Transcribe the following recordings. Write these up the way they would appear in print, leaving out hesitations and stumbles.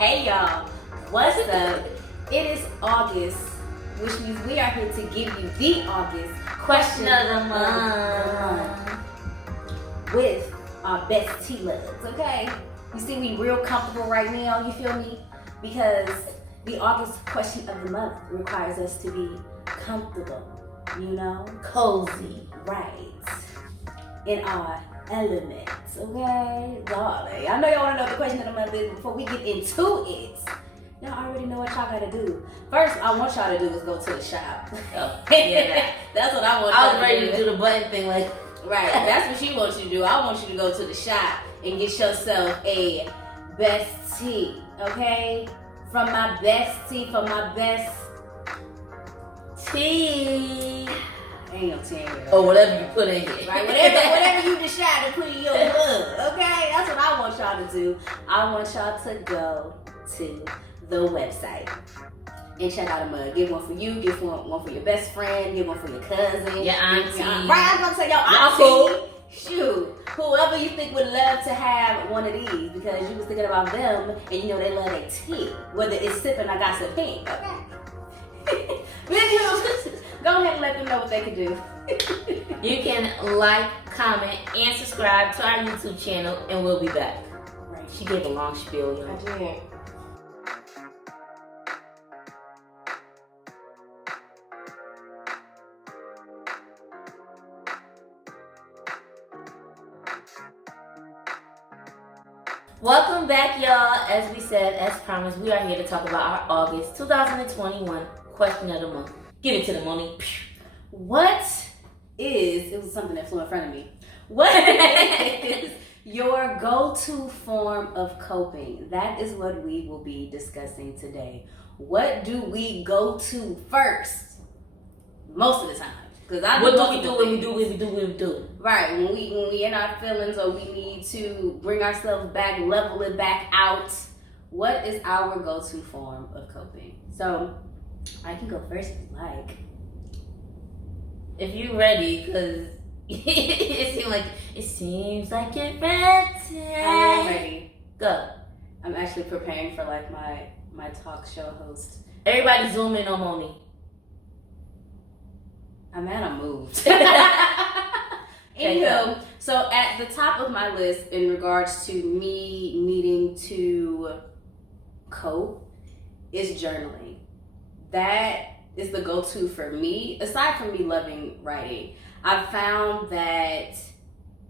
Hey y'all, what's up? It is August, which means we are here to give you the August question of the month with our best T-Loves, okay? You see we real comfortable right now, you feel me? Because the August question of the month requires us to be comfortable, you know? Cozy. Right. In our elements, okay? Darling, I know y'all want to know what the question of the month is. Before we get into it, y'all already know what y'all gotta do. First, I want y'all to do is go to the shop. Oh, yeah. That's what I want. I was ready to do the button thing, like. Right, that's what she wants you to do. I want you to go to the shop and get yourself a best tea, okay? From my best tea, from my best tea. Ain't no tea in here. Or whatever you put in here. Right, whatever you decide to put in your mug, okay? That's what I want y'all to do. I want y'all to go to the website and check out a mug. Get one for you, get one for your best friend, get one for your cousin. Your auntie. Right, I was gonna say your auntie. Shoot, whoever you think would love to have one of these because you was thinking about them and you know they love their tea. Whether it's sipping or gossiping, okay? Go ahead and let them know what they can do. You can like, comment, and subscribe to our YouTube channel, and we'll be back. Right. She gave a long spiel, y'all. I did. Welcome back, y'all. As we said, as promised, we are here to talk about our August 2021 question of the month. Give it to the money. What is, it was something that flew in front of me. What is your go-to form of coping? That is what we will be discussing today. What do we go to first? Most of the time. What do we do? Right, when we in our feelings or we need to bring ourselves back, level it back out, what is our go-to form of coping? So, I can go first if you like. If you're ready, because it seems like you're ready. I am ready. Go. I'm actually preparing for like my talk show host. Everybody zoom in on Moni. I'm at a move. Anywho, so at the top of my list in regards to me needing to cope is journaling. That is the go-to for me. Aside from me loving writing, I've found that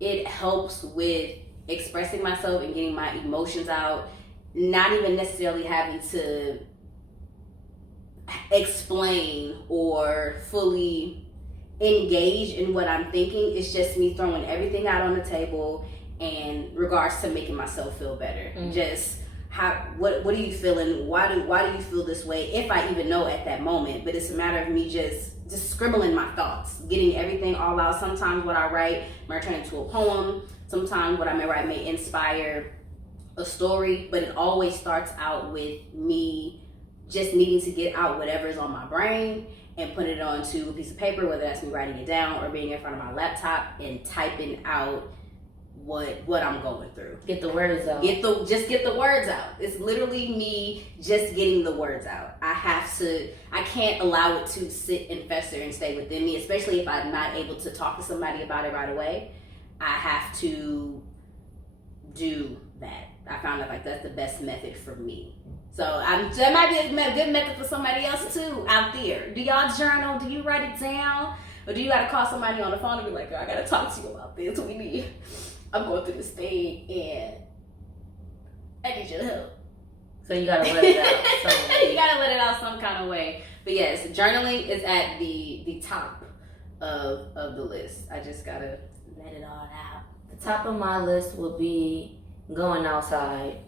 it helps with expressing myself and getting my emotions out, not even necessarily having to explain or fully engage in what I'm thinking. It's just me throwing everything out on the table in regards to making myself feel better. Mm-hmm. Just what are you feeling? Why do you feel this way? If I even know at that moment, but it's a matter of me just scribbling my thoughts, getting everything all out. Sometimes what I write might turn into a poem. Sometimes what I may write may inspire a story, but it always starts out with me just needing to get out whatever's on my brain and put it onto a piece of paper, whether that's me writing it down or being in front of my laptop and typing out what I'm going through. Get the words out. Just get the words out. It's literally me just getting the words out. I can't allow it to sit and fester and stay within me, especially if I'm not able to talk to somebody about it right away. I have to do that. I found that like that's the best method for me. So that might be a good method for somebody else too out there. Do y'all journal? Do you write it down? Or do you gotta call somebody on the phone and be like, I gotta talk to you about this. I'm going through this thing and I need your help. So you gotta let it out. You gotta let it out some kind of way. But yes, journaling is at the top of the list. I just gotta let it all out. The top of my list will be going outside.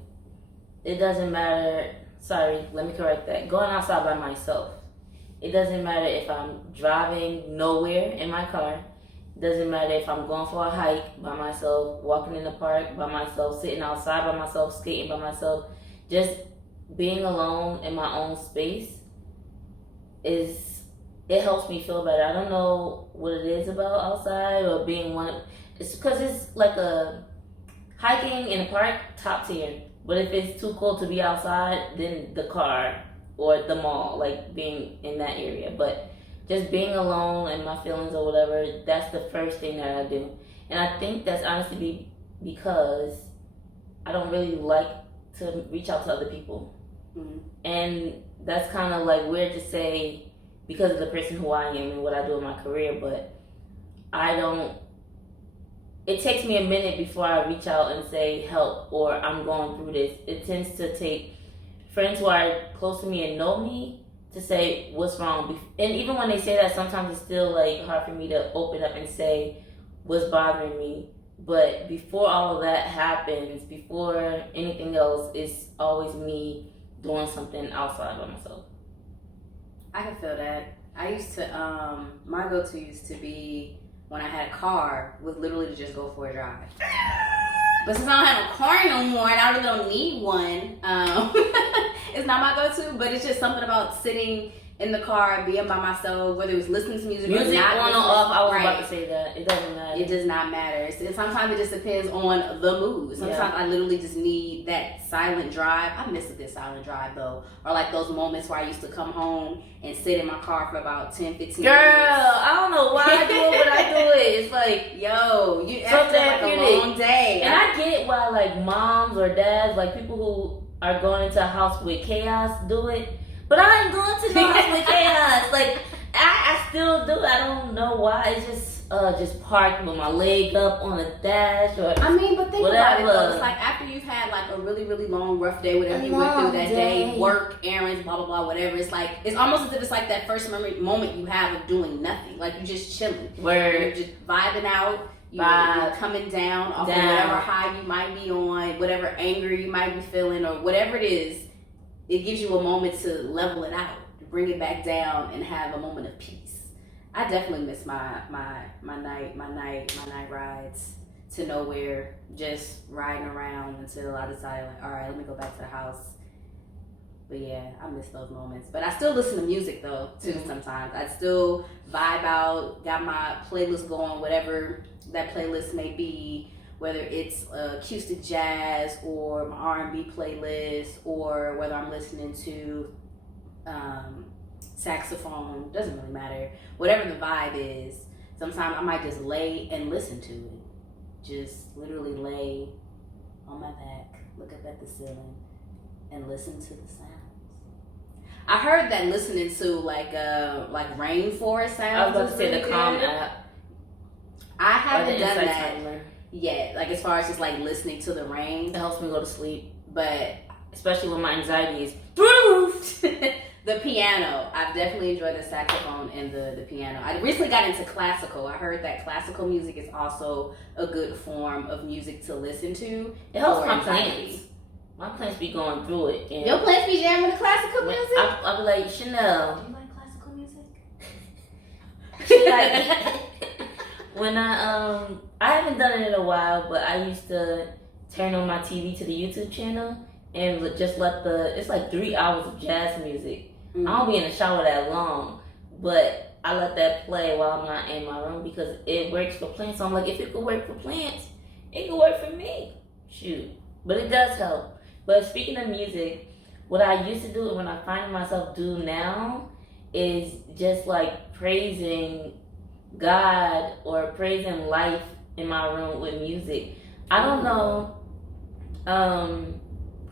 It doesn't matter. Sorry, let me correct that. Going outside by myself. It doesn't matter if I'm driving nowhere in my car. It doesn't matter if I'm going for a hike by myself, walking in the park by myself, sitting outside by myself, skating by myself. Just being alone in my own space it helps me feel better. I don't know what it is about outside or being one. It's because it's like a hiking in a park, top tier. But if it's too cold to be outside, then the car or the mall, like being in that area. But just being alone and my feelings or whatever, that's the first thing that I do. And I think that's honestly because I don't really like to reach out to other people. Mm-hmm. And that's kind of like weird to say because of the person who I am and what I do in my career, but I don't. It takes me a minute before I reach out and say help or I'm going through this. It tends to take friends who are close to me and know me to say what's wrong. And even when they say that, sometimes it's still like hard for me to open up and say what's bothering me. But before all of that happens, before anything else, it's always me doing something outside by myself. I can feel that. I used to, my go-to used to be when I had a car, was literally to just go for a drive. But since I don't have a car no more and I really don't need one, it's not my go-to, but it's just something about sitting in the car, being by myself, whether it was listening to music or not. On or off, I was about to say that. It doesn't matter. It does not matter. Sometimes it just depends on the mood. Sometimes I literally just need that silent drive. I miss a good silent drive though. Or like those moments where I used to come home and sit in my car for about 10, 15 Girl, minutes. I don't know why I do it, but I do it. It's like, yo, you so after like a long day. And I get why like moms or dads, like people who are going into a house with chaos do it. But I ain't going to no house with chaos. Like I still do. I don't know why. It's just parked with my leg up on the dash or I mean, but think whatever. about it though. It's like after you've had like a really, really long, rough day, whatever you went through that day, work, errands, blah blah blah, whatever. It's like it's almost as if it's like that first moment you have of doing nothing. Like you're just chilling. You're just vibing out. You're coming down off of whatever high you might be on, whatever anger you might be feeling, or whatever it is. It gives you a moment to level it out, to bring it back down, and have a moment of peace. I definitely miss my night rides to nowhere, just riding around until I decided like, all right, let me go back to the house. But yeah, I miss those moments. But I still listen to music though too. Sometimes I still vibe out, got my playlist going, whatever that playlist may be. Whether it's acoustic jazz or my R&B playlist, or whether I'm listening to saxophone, doesn't really matter. Whatever the vibe is, sometimes I might just lay and listen to it. Just literally lay on my back, look up at the ceiling, and listen to the sounds. I heard that listening to like rainforest sounds. I was about to say really the Calm good. app. I haven't done that. Timer. Yeah, like as far as just like listening to the rain. It helps me go to sleep. But especially when my anxiety is through the roof. The piano. I've definitely enjoyed the saxophone and the piano. I recently got into classical. I heard that classical music is also a good form of music to listen to. It helps my plants. My plants be going through it. And your plants be jamming the classical music? I'll be like, Chanel. Do you like classical music? She like when I haven't done it in a while, but I used to turn on my TV to the YouTube channel and just let it's like 3 hours of jazz music. Mm-hmm. I don't be in the shower that long, but I let that play while I'm not in my room because it works for plants. So I'm like, if it could work for plants, it could work for me. Shoot. But it does help. But speaking of music, what I used to do and what I find myself do now is just like praising God or praising life in my room with music. I don't know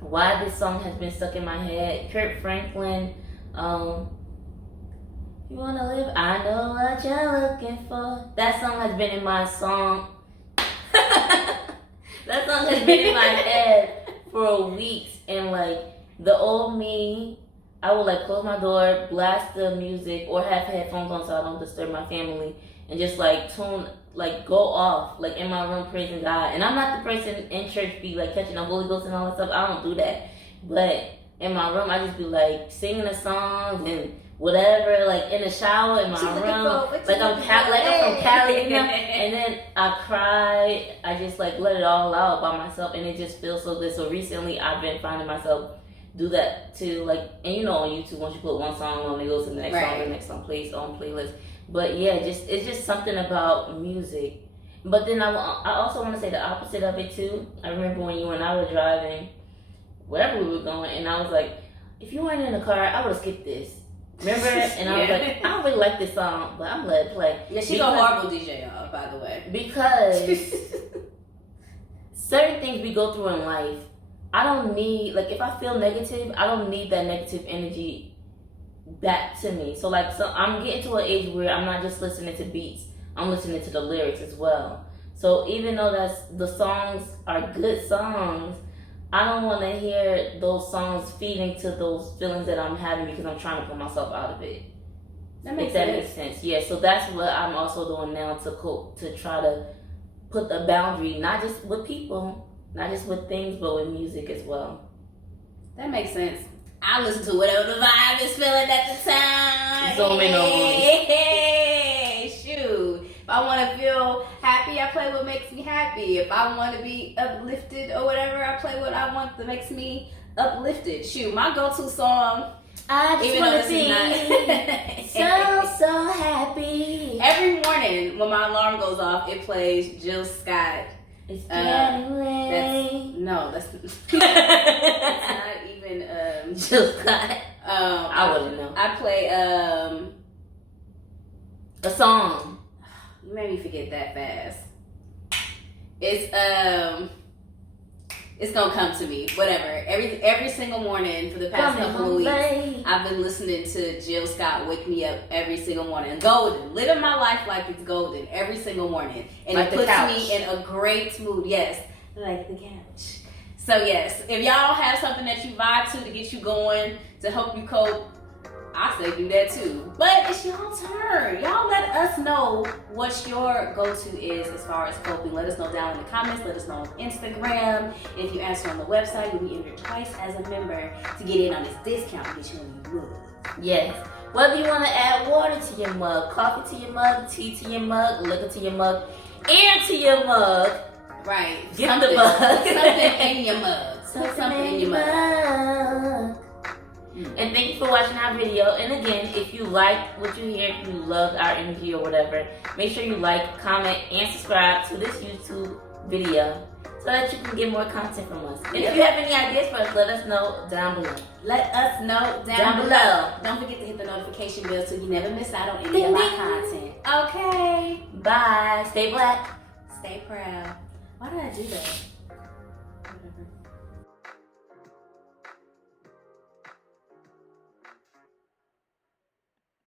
why this song has been stuck in my head. Kurt Franklin, you wanna live? I know what you're looking for. That song has been in my song. That song has been in my head for weeks, and like the old me, I would like close my door, blast the music, or have headphones on so I don't disturb my family, and just like go off, like in my room praising God. And I'm not the person in church be like catching the Holy Ghost and all that stuff. I don't do that. But in my room, I just be like singing the songs and whatever, like in the shower in my room, like I'm from Cali, you know. And then I cry. I just like let it all out by myself, and it just feels so good. So recently, I've been finding myself do that too, like, and you know, on YouTube, once you put one song on, it goes to the next song, the next song plays on playlist. But yeah, it's just something about music. But then I also want to say the opposite of it too. I remember when you and I were driving, wherever we were going, and I was like, if you weren't in the car, I would have skipped this. Remember? And I was like, I don't really like this song, but I'm gonna let it play. Yeah, she's a horrible DJ, y'all, by the way. Because certain things we go through in life, I don't need, like, if I feel negative, I don't need that negative energy back to me. So I'm getting to an age where I'm not just listening to beats, I'm listening to the lyrics as well. So even though the songs are good songs, I don't want to hear those songs feeding to those feelings that I'm having because I'm trying to put myself out of it. That makes sense. Yeah, so that's what I'm also doing now to cope, to try to put the boundary, not just with people, not just with things, but with music as well. That makes sense. I listen to whatever the vibe is feeling at the time. Hey, shoot. If I want to feel happy, I play what makes me happy. If I want to be uplifted or whatever, I play what I want that makes me uplifted. Shoot, my go-to song. I just want to be so happy. Every morning when my alarm goes off, it plays Jill Scott. It's getting late. That's not even Jill Scott. I wouldn't know. I play a song. You made me forget that fast. It's gonna come to me. Whatever. Every single morning for the past couple of weeks, I've been listening to Jill Scott "Wake Me Up" every single morning. Golden, living my life like it's golden every single morning, and like it puts me in a great mood. Yes, like the couch. So yes, if y'all have something that you vibe to get you going to help you cope, I say do that too. But it's your turn. Y'all let us know what your go-to is as far as coping. Let us know down in the comments. Let us know on Instagram. If you answer on the website, you'll be entered twice as a member to get in on this discount to get you on your mug. Yes. Whether you want to add water to your mug, coffee to your mug, tea to your mug, liquor to your mug, air to your mug. Right. Get the mug. Something in your mug. Something in your mug. And thank you for watching our video. And again, if you like what you hear, if you love our energy or whatever, make sure you like, comment, and subscribe to this YouTube video so that you can get more content from us. And if you have any ideas for us, let us know down below. Let us know down below. Don't forget to hit the notification bell so you never miss out on any of our content. Okay. Bye. Stay black. Stay proud. Why did I do that?